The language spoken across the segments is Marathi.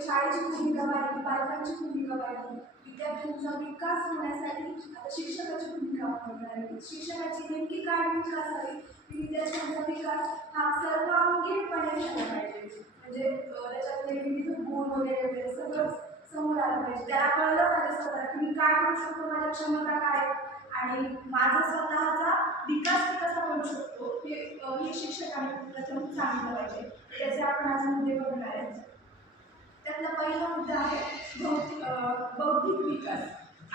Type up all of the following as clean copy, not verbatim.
शाळेची भूमिका पाहिली, पालकांची भूमिका पाहिली, विद्यार्थ्यांचा विकास होण्यासाठी आता शिक्षकाची भूमिका आपण करावी. शिक्षकाची नेमकी काय भूमिका असावी की विद्यार्थ्यांचा विकास हा सर्वांगीणपणे झाला पाहिजे. म्हणजे त्याच्यातले विविध गुण वगैरे वगैरे सगळंच समोर आलं पाहिजे. त्याला कळलं पाहिजे स्वतःला की मी काय करू शकतो, माझ्या क्षमता काय आणि माझा स्वतःचा विकास कसा करू शकतो हे शिक्षकांनी प्रथम सांगितलं पाहिजे. त्याचे आपण आज मुद्दे बघणार आहेत. त्यातला पहिला मुद्दा आहे बौद्धिक विकास.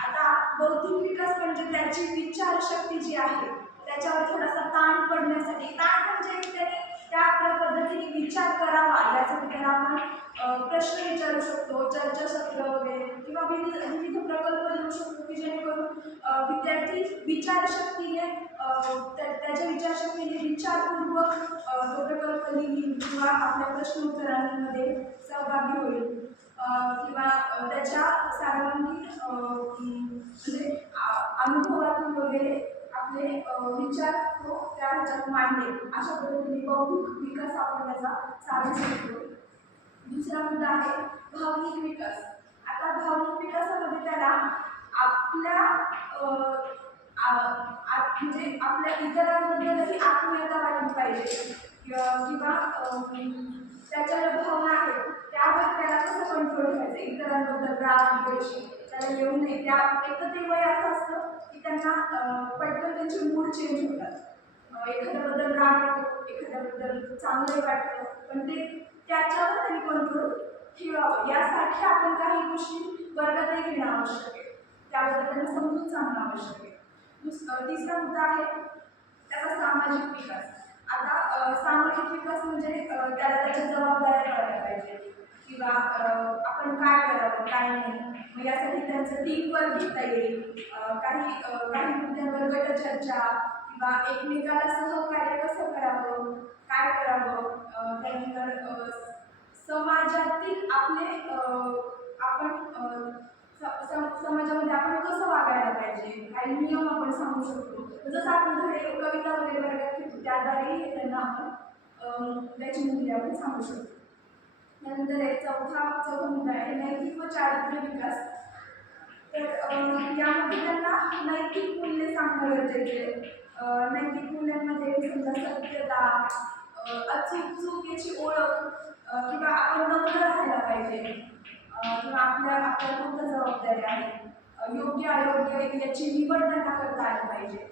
आता बौद्धिक विकास म्हणजे त्याची विचारशक्ती जी आहे त्याच्यावर थोडासा ताण पडण्यासाठी, ताण म्हणजे त्याने त्या पद्धतीने विचार करावा यासाठी त्याला आपण प्रश्न विचारू शकतो, चर्चासत्र वगैरे किंवा विविध प्रकल्प देऊ शकतो की जेणेकरून विद्यार्थी विचारशक्तीने त्याच्या विचारशक्तीने विचारपूर्वक तो प्रकल्प लिहिईल किंवा आपल्या प्रश्न उत्तरांमध्ये सहभागी होईल किंवा त्याच्या सर्वांगीण म्हणजे अनुभवातून वगैरे आपले विचार तो त्या ह्याच्यात मांडले. अशा पद्धतीने बौद्धिक विकास आपण त्याचा साधू शकतो. दुसरा मुद्दा आहे भावनिक विकास. आता भावनिक विकासामध्ये त्याला आपल्या म्हणजे आपल्या इतरांबद्दलही आत्मीयता वाटली पाहिजे किंवा त्याच्या ज्या भावना आहेत त्यावर त्याला कसं कंट्रोल करायचं. इतरांबद्दल राग द्वेष त्याला येऊ नये. त्या एक ते वय असं असतं की त्यांना पटकन त्यांचे मूड चेंज होतात. एखाद्याबद्दल राग येतो, एखाद्याबद्दल चांगलं वाटतं, पण ते त्याच्यावर त्यांनी कंट्रोल ठेवावं. यासाठी आपण काही गोष्टी वर्गातही घेणं आवश्यक आहे, त्याबद्दल त्यांना समजून सांगणं आवश्यक आहे. तिसरा मुद्दा आहे त्याचा सामाजिक विकास. आता सामाजिक विकास म्हणजे त्याला त्याच्या जबाबदाऱ्या कळल्या पाहिजे किंवा आपण काय करावं काय नाही. मग यासाठी त्यांचं टीमवर्क घेता येईल. काही मुद्द्यांवर गटचर्चा किंवा एकमेकाला सहकार्य कसं करावं, काय करावं. त्यानंतर समाजातील आपले आपण समाजामध्ये आपण कसं वागायला पाहिजे, काही नियम आपण सांगू शकतो. जसं आपण धडे कविता वगैरे वर्गात घेतो त्याद्वारे त्यांना आपण त्याची मूल्ये आपण सांगू शकतो. त्यानंतर एक चौथा मुद्दा आहे नैतिक व चारित्र्य विकास. तर यामध्ये त्यांना नैतिक मूल्य सांगणं गरजेचे आहे. नैतिक मूल्यांमध्ये समजा सत्यता, चुकीची ओळख किंवा आपण नम्र राहायला पाहिजे किंवा आपल्या कोणत्या जबाबदारी आहे, योग्य अयोग्य याची निवड त्यांना करता आली पाहिजे.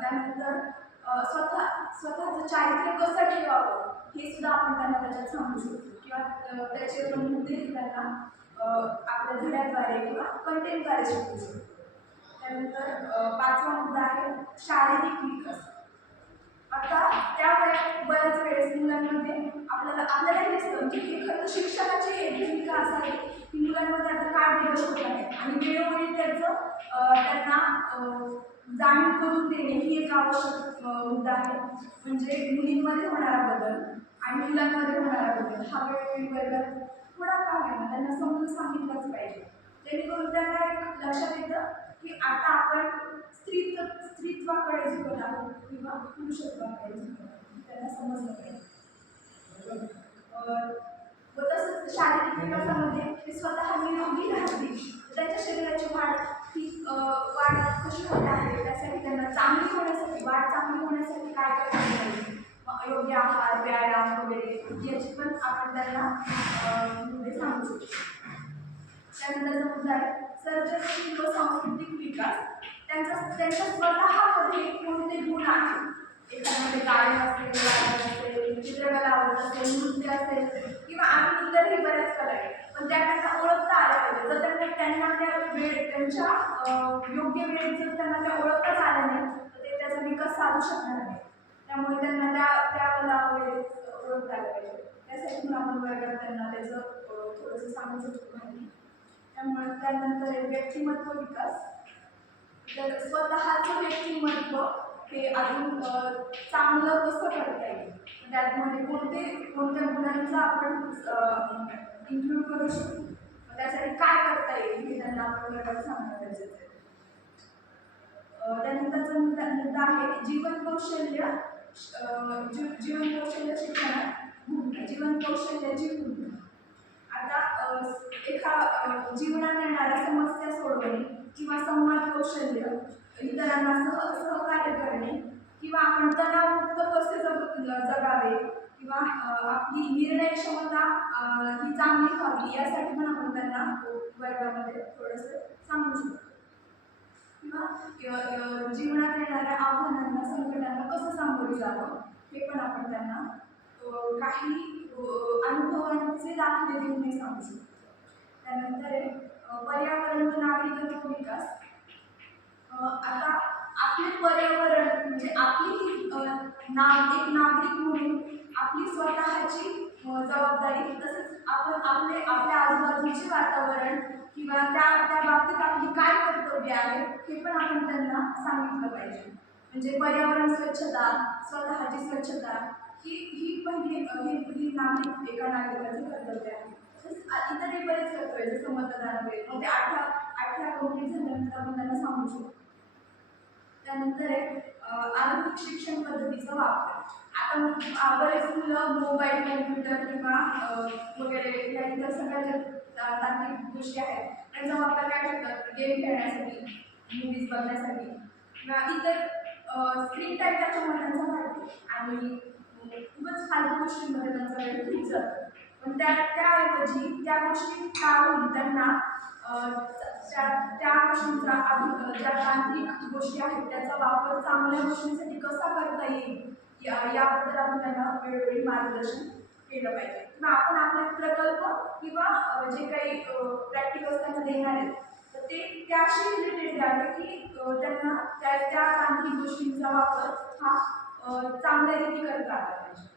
त्यानंतर स्वतःचं चारित्र्य कसं ठेवावं हे सुद्धा आपण त्यांना त्याच्यात सांगू शकतो किंवा त्याचे मुद्दे त्यांना आपल्या धड्याद्वारे किंवा कंटेंटद्वारे शिकवू शकतो. त्यानंतर पाचवा मुद्दा आहे शारीरिक विकास. आता त्या बऱ्याच वेळेस मुलांमध्ये आपल्याला हे दिसतं म्हणजे हे खरं शिक्षकाची एक भूमिका असावी की मुलांमध्ये आता काय बदल होत आहे आणि वेळोवेळी त्यांना जाणीव करून देणे ही एक आवश्यक मुद्दा आहे. म्हणजे मुलींमध्ये होणारा बदल आणि मुलांमध्ये होणारा बदल हा वेळोवेळी वर्गात थोडा का होईना त्यांना समजून सांगितलंच पाहिजे. जेणेकरून त्यांना एक लक्षात येतं की आता आपण स्त्रीत्वाकडे झुकत आहोत किंवा पुरुषत्वाकडे झुकत आहोत, त्यांना समजलं पाहिजे. व तसंच शारीरिक विकासामध्ये ते स्वतः निरोगी राहतील, त्यांच्या शरीराची वाढ कशी होत आहे त्यासाठी त्यांना चांगली होण्यासाठी वाढ चांगली होण्यासाठी काय करायला पाहिजे, योग्य आहार व्यायाम वगैरे याची पण आपण त्यांना सांगू शकतो. त्यानंतरचा मुद्दा आहे सर्जनशील व सांस्कृतिक विकास. त्यांच्या स्वतःमध्ये कोणते गुण आहेत, एखाद्यामध्ये गायन असेल, गायन असेल, चित्रकला आवडत असेल, नृत्य असेल किंवा अजून इतरही बऱ्याच कला आहेत, पण त्या त्यांना ओळखता आल्या पाहिजे. जर त्यांना त्यांच्या योग्य वेळेत जर त्यांना त्या ओळखताच आल्या नाही तर ते त्याचा विकास साधू शकणार नाही. त्यामुळे त्यांना त्या कला वगैरे ओळखता आल्या पाहिजे. त्यासाठी पण आपण वर्गात त्यांना त्याचं थोडंसं सांगू शकतो माहिती. त्यामुळे त्यानंतर व्यक्तिमत्व विकास. तर स्वतःचं व्यक्तिमत्व हे अजून चांगलं कसं करता येईल, त्यामध्ये कोणत्या गुणांचा आपण इन्क्लूड करू शकतो, त्यासाठी काय करता येईल हे त्यांना आपण वर्गात सांगणं गरजेचं आहे. त्यानंतरचा मुद्दा आहे जीवन कौशल्य शिक्षणात भूमिका. जीवन कौशल्याची भूमिका. जीवनात येणाऱ्या समस्या सोडवणे किंवा संवाद कौशल्य, इतरांना सहकार्य करणे किंवा आपण तणावमुक्त कसे जगावे किंवा आपली निर्णय क्षमता ही चांगली व्हावी यासाठी पण आपण त्यांना वर्गामध्ये थोडंसं सांगू शकतो. किंवा जीवनात येणाऱ्या आव्हानांना संकटांना कसं सामोरे जावं हे पण आपण त्यांना काही अनुभवांचे दाखले देऊन हे सांगू शकतो. त्यानंतर पर्यावरण व नागरिकत्व विकास. आता आपले पर्यावरण म्हणजे आपली एक नागरिक म्हणून आपली स्वतःची जबाबदारी, तसेच आपण आपल्या आजूबाजूचे वातावरण किंवा त्या बाबतीत आपली काय कर्तव्य आहे हे पण आपण त्यांना सांगितलं पाहिजे. म्हणजे पर्यावरण स्वच्छता, स्वतःची स्वच्छता ही पहिली एका नागरिकाचे कर्तव्य आहे. इतरही बरेच कर्तव्य जसं मतदान वगैरे मग ते 18 कंप्लीट झाल्यानंतर आपण त्यांना सांगू शकतो. त्यानंतर आधुनिक शिक्षण पद्धतीचा वापर. आता बरेच मुलं मोबाईल, कॉम्प्युटर किंवा वगैरे या इतर सगळ्या ज्या तांत्रिक गोष्टी आहेत त्यांचा वापर काय करतात, गेम खेळण्यासाठी, मूवीज बघण्यासाठी किंवा इतर स्क्रीन टाईम त्याच्यामुळे त्यांचा वाढतो आणि खूपच फालतू गोष्टींमध्ये त्यांचा वेळ खूप जातो. पण त्याऐवजी त्या गोष्टी टाळून त्यांना त्या गोष्टींचा ज्या तांत्रिक गोष्टी आहेत त्याचा वापर चांगल्या गोष्टींसाठी कसा करता येईल याबद्दल आपण त्यांना वेळोवेळी मार्गदर्शन केलं पाहिजे. किंवा आपण आपले प्रकल्प किंवा जे काही प्रॅक्टिकल्स त्यांना देणार आहेत तर ते त्याशी रिलेटेड द्यावे की त्यांना त्या तांत्रिक गोष्टींचा वापर हा चांगल्या रीती करता आला पाहिजे.